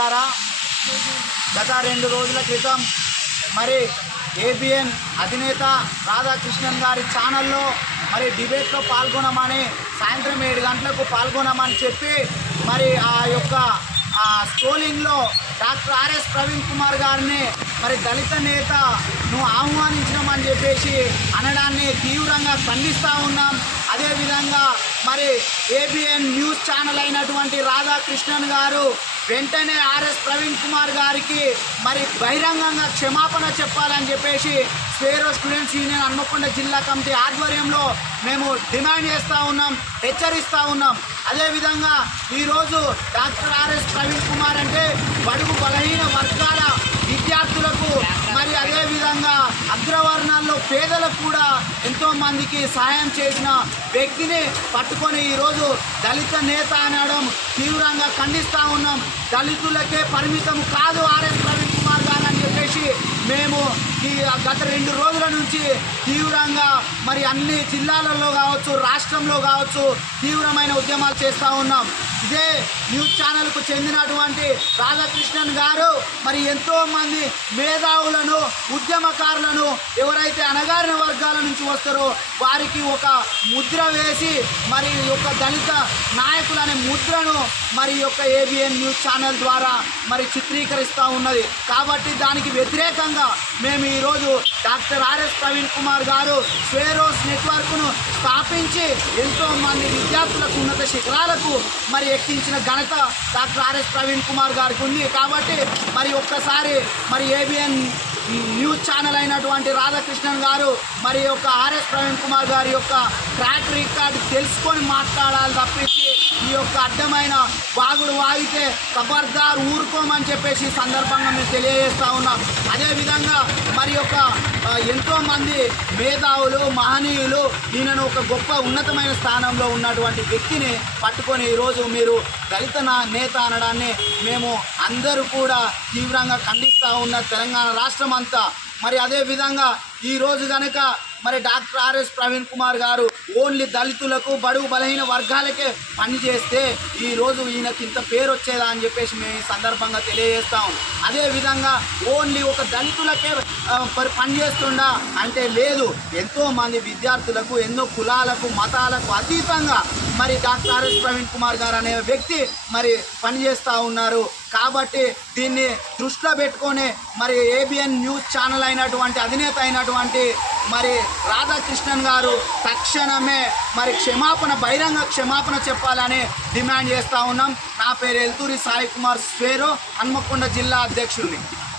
మిత్రులారా గత రెండు రోజుల క్రితం మరి ఏబిఎన్ అధినేత రాధాకృష్ణన్ గారి ఛానల్లో మరి డిబేట్లో పాల్గొనమని సాయంత్రం ఏడు గంటలకు పాల్గొనమని చెప్పి మరి ఆ యొక్క స్కోలింగ్లో డాక్టర్ ఆర్ఎస్ ప్రవీణ్ కుమార్ గారిని మరి దళిత నేత నువ్వు ఆహ్వానించినామని చెప్పేసి అనడాన్ని తీవ్రంగా ఖండిస్తూ ఉన్నాం అదేవిధంగా మరి ఏబిఎన్ న్యూస్ ఛానల్ అయినటువంటి రాధాకృష్ణన్ గారు వెంటనే ఆర్ఎస్ ప్రవీణ్ కుమార్ గారికి మరి బహిరంగంగా క్షమాపణ చెప్పాలని చెప్పేసి స్వేరో స్టూడెంట్స్ యూనియన్ హన్మకొండ జిల్లా కమిటీ ఆధ్వర్యంలో మేము డిమాండ్ చేస్తూ ఉన్నాం హెచ్చరిస్తూ ఉన్నాం అదేవిధంగా ఈరోజు డాక్టర్ ఆర్ఎస్ ప్రవీణ్ కుమార్ అంటే బడుగు బలహీన వర్గ అగ్రవర్ణాల్లో పేదలకు కూడా ఎంతో మందికి సహాయం చేసిన వ్యక్తిని పట్టుకొని ఈరోజు దళిత నేత అనడం తీవ్రంగా ఖండిస్తూ ఉన్నాం దళితులకే పరిమితం కాదు ఆర్ఎస్ ప్రవీణ్ కుమార్ గారు అని చెప్పేసి మేము ఈ గత రెండు రోజుల నుంచి తీవ్రంగా మరి అన్ని జిల్లాలలో కావచ్చు రాష్ట్రంలో కావచ్చు తీవ్రమైన ఉద్యమాలు చేస్తూ ఉన్నాం ఇదే న్యూస్ ఛానల్కు చెందినటువంటి రాధాకృష్ణన్ గారు మరి ఎంతోమంది మేధావులను ఉద్యమకారులను ఎవరైతే అణగారిన వర్గాల నుంచి వస్తారో వారికి ఒక ముద్ర వేసి మరి యొక్క దళిత నాయకులు అనే ముద్రను మరి యొక్క ఏబిఎన్ న్యూస్ ఛానల్ ద్వారా మరి చిత్రీకరిస్తూ ఉన్నది కాబట్టి దానికి వ్యతిరేకంగా సందర్భంగా మేము ఈరోజు డాక్టర్ ఆర్ఎస్ ప్రవీణ్ కుమార్ గారు స్వేరోస్ నెట్వర్క్ను స్థాపించి ఎంతో మంది విద్యార్థులకు ఉన్నత శిఖరాలకు మరి ఎక్కించిన ఘనత డాక్టర్ ఆర్ఎస్ ప్రవీణ్ కుమార్ గారికి ఉంది కాబట్టి మరి ఒక్కసారి మరి ఏబిఎన్ న్యూస్ ఛానల్ అయినటువంటి రాధాకృష్ణన్ గారు మరి యొక్క ఆర్ఎస్ ప్రవీణ్ కుమార్ గారి యొక్క ట్రాక్ రికార్డ్ తెలుసుకొని మాట్లాడాలి తప్పించి ఈ యొక్క అడ్డమైన వాగుడు వాగితే కబర్దార్ ఊరుకోమని చెప్పేసి ఈ సందర్భంగా మేము తెలియజేస్తూ ఉన్నాం అదేవిధంగా మరి యొక్క ఎంతోమంది మేధావులు మహనీయులు ఈయనను ఒక గొప్ప ఉన్నతమైన స్థానంలో ఉన్నటువంటి వ్యక్తిని పట్టుకొని ఈరోజు మీరు దళిత నేత అనడాన్ని మేము అందరూ కూడా తీవ్రంగా ఖండిస్తూ ఉన్న తెలంగాణ రాష్ట్రం అంతా మరి అదేవిధంగా ఈరోజు కనుక మరి డాక్టర్ ఆర్ఎస్ ప్రవీణ్ కుమార్ గారు ఓన్లీ దళితులకు బడుగు బలహీన వర్గాలకే పనిచేస్తే ఈరోజు ఈయనకి ఇంత పేరు వచ్చేదా అని చెప్పేసి మేము ఈ సందర్భంగా తెలియజేస్తాం అదేవిధంగా ఓన్లీ ఒక దళితులకే పనిచేస్తుండా అంటే లేదు ఎంతోమంది విద్యార్థులకు ఎన్నో కులాలకు మతాలకు అతీతంగా మరి డాక్టర్ ఆర్ఎస్ ప్రవీణ్ కుమార్ గారు అనే వ్యక్తి మరి పనిచేస్తూ ఉన్నారు కాబట్టి దీన్ని దృష్టిలో పెట్టుకొని మరి ఏబిఎన్ న్యూస్ ఛానల్ అయినటువంటి అధినేత అయినటువంటి ఉన్నటువంటి మరి రాధాకృష్ణన్ గారు తక్షణమే మరి క్షమాపణ బహిరంగ క్షమాపణ చెప్పాలని డిమాండ్ చేస్తూ ఉన్నాం నా పేరు ఎల్తూరి సాయి కుమార్ స్వేరు హన్మకొండ జిల్లా అధ్యక్షుడిని